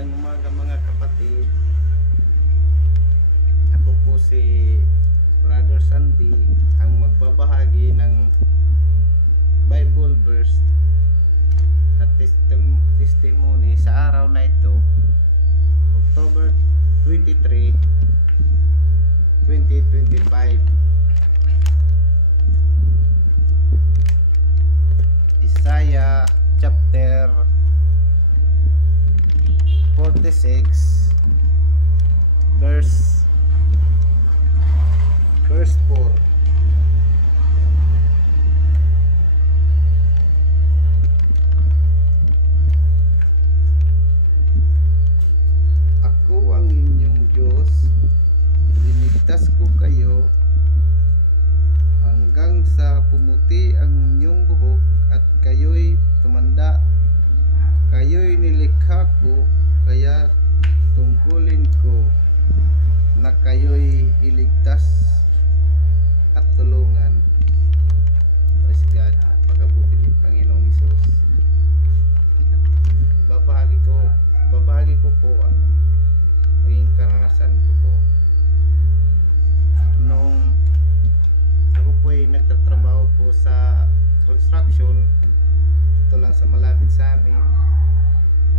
Magandang umaga mga kapatid. Ako po si Brother Sandy, ang magbabahagi ng Bible verse at testimony sa araw na ito, October 23, 2025. Isaiah chapter 46 verse 4. Ako ang inyong Diyos, linigtas ko kayo hanggang sa pumuti ang inyong buhok at kayo'y tumanda. Kayo'y nilikha ko, kaya tungkulin ko na kayo'y iligtas at tulungan. Praise God. Pag-abutin ng Panginoong Hesus. Babahagi ko po ang naging karanasan ko po noong ako po ay nagtatrabaho po sa construction dito lang sa malapit sa amin.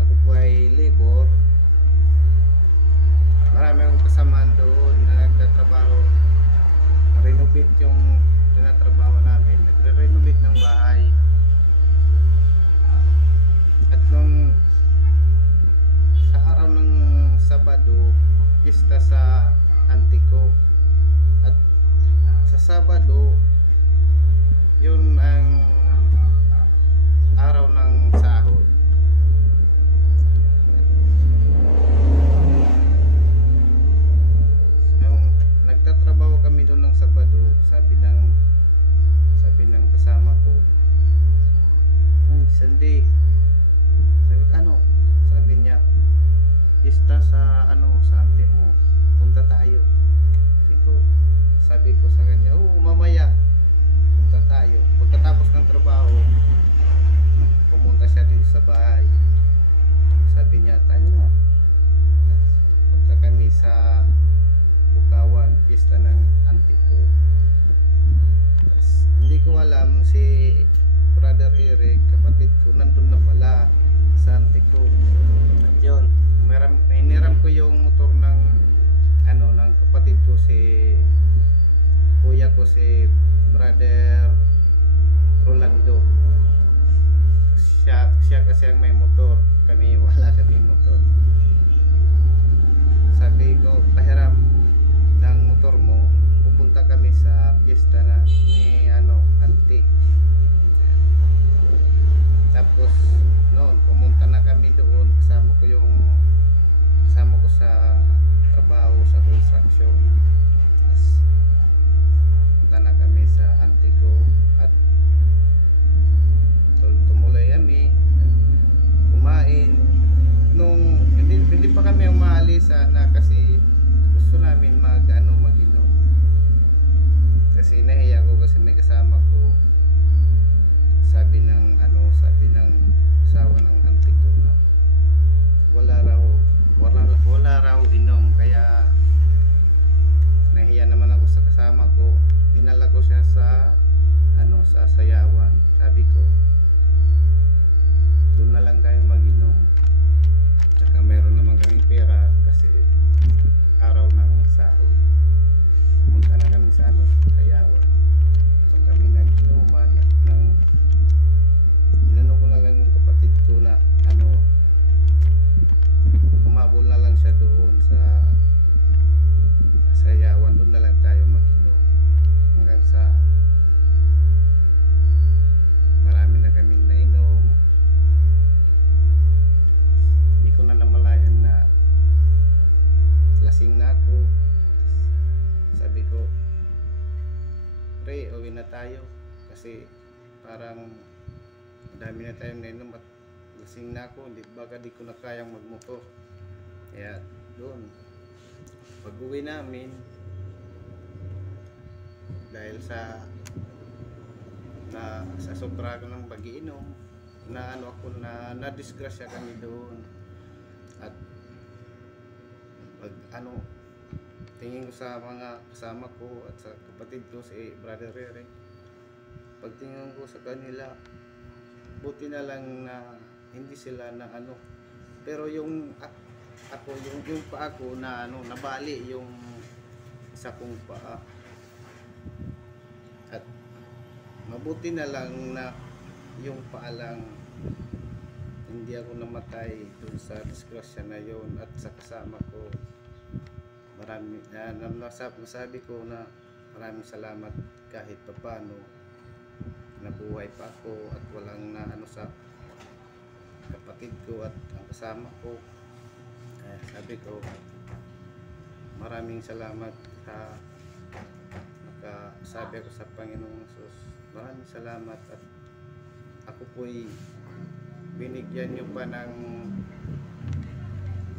Ako po ay labor. Marami akong kasamaan doon na nagtatrabaho. Na-renovate yung tinatrabaho namin. Nagre-renovate ng bahay. At nung sa araw ng Sabado, pista sa auntie ko. At sa Sabado, yun ang araw ng sahod. Nung nagtatrabaho kami doon ng Sabado, sabi ng kasama ko, "Ay, Sunday." Sabi ko, "Ano?" Sabi niya, "Pista sa sa auntie mo. Punta tayo." Sabi ko sa kanya, "Oo, mamaya punta tayo." Pagkatapos ng trabaho, pumunta siya dito sa bahay. Sabi niya, "Tayo na." Punta kami sa Bukawan, pista ng auntie ko. Tapos, hindi ko alam si Brother Eric, kapatid ko, nandun na pala sa auntie ko. At yun, hiniram ko yung motor ng ng kapatid ko, si kuya ko, si Brother Rolando. Siya kasi ang may motor, wala kami motor. Sabi ko, "Pahiram ng motor mo, pupunta kami sa piyesta ni auntie." Tapos noon, pumunta na kami doon. Kasama ko sa trabaho sa construction. Tapos punta na kami sa auntie ko at tumuloy kami kumain. Nung hindi pa kami umaalis kasi gusto namin mag-inom. Kasi nahiya ko kasi may kasama ko. Sabi ng asawa ng auntie ko na wala raw inom, kaya nahiya naman ako sa kasama ko. Dinala ko siya sa sayawan. Sabi ko, doon na lang tayo mag-inom. Saka meron naman kaming pera kasi araw ng sahod. Pumunta na kami sa sayawan. Doon kami nag-inuman ng inano ko na lang yung kapatid ko na umabol na lang siya doon sa sayawan. Doon na lang tayo mag-inom hanggang sa marami na kaming nainom. Hindi ko na namalayan na lasing na ako. Sabi ko, "Pre, uwi na tayo kasi parang dami na tayong nainom at lasing na ako. Baka di ko na kayang magmotor." Kaya doon, pag-uwi namin, dahil sa sobra ko ng pag-iinom, na disgrasya kami doon. At pag ano, tingin ko sa mga kasama ko at sa kapatid ko si Brother Rere, pagtingin ko sa kanila, buti na lang na hindi sila na ano, pero yung ako yung paa ko na ano, nabali yung isa kong paa. At mabuti na lang na yung paa lang, hindi ako namatay dun sa disgrasya na yon. At sa kasama ko, marami nasabi ko na maraming salamat kahit papaano nabuhay pa ako at walang na ano sa kapatid ko at ang kasama ko. Sabi ko maraming salamat sa nakasabi ako sa Panginoong Jesus. Maraming salamat at ako po'y binigyan nyo pa ng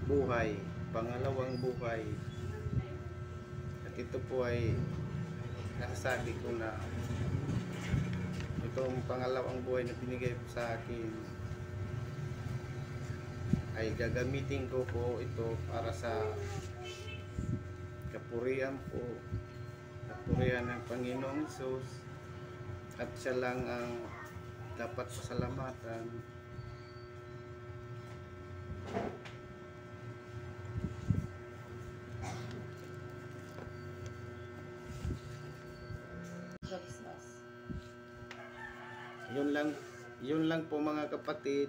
buhay, pangalawang buhay. At ito po ay nasasabi ko na itong pangalawang buhay na binigay po sa akin ay gagamitin ko po ito para sa kapurihan po, kapurihan ng Panginoong Jesus, at siya lang ang dapat pasalamatan. Yun lang po mga kapatid.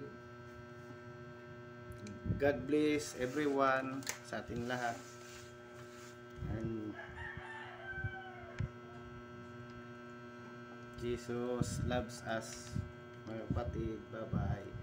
God bless everyone sa ating lahat. And Jesus loves us mga kapatid. Bye bye.